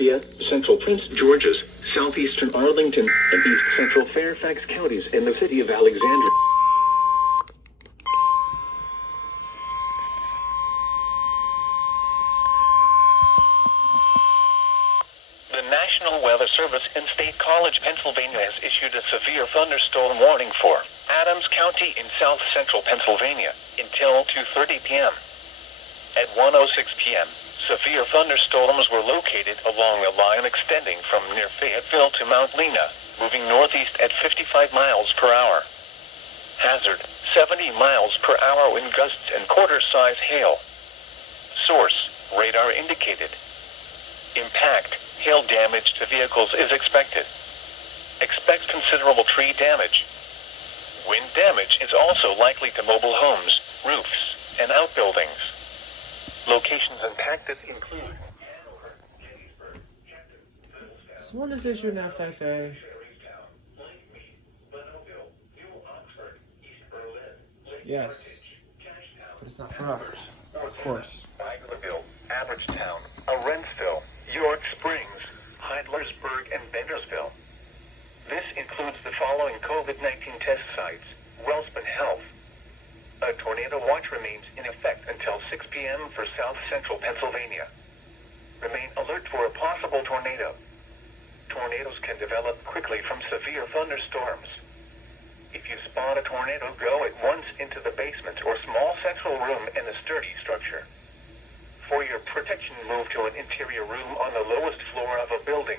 Yes, Central Prince George's, southeastern Arlington, and east central Fairfax counties in the city of Alexandria. The National Weather Service in State College, Pennsylvania has issued a severe thunderstorm warning for Adams County in south central Pennsylvania until 2:30 p.m. At 1:06 p.m., severe thunderstorms were located along a line extending from near Fayetteville to Mount Lena, moving northeast at 55 miles per hour. Hazard, 70 miles per hour wind gusts and quarter-size hail. Source, radar indicated. Impact, hail damage to vehicles is expected. Expect considerable tree damage. Wind damage is also likely to mobile homes, roofs, and outbuildings. Locations impacted include Someone has issued an FFA. Yes. But it's not for us. Of course. Flaglerville, Averagetown, Arendsville, York Springs, Heidlersburg, and Bendersville. This includes the following COVID-19 test sites: Wellspun Health. A tornado watch remains in effect until 6 p.m. for south central Pennsylvania. Remain alert for a possible tornado. Tornadoes can develop quickly from severe thunderstorms. If you spot a tornado, go at once into the basement or small central room in a sturdy structure. For your protection, move to an interior room on the lowest floor of a building.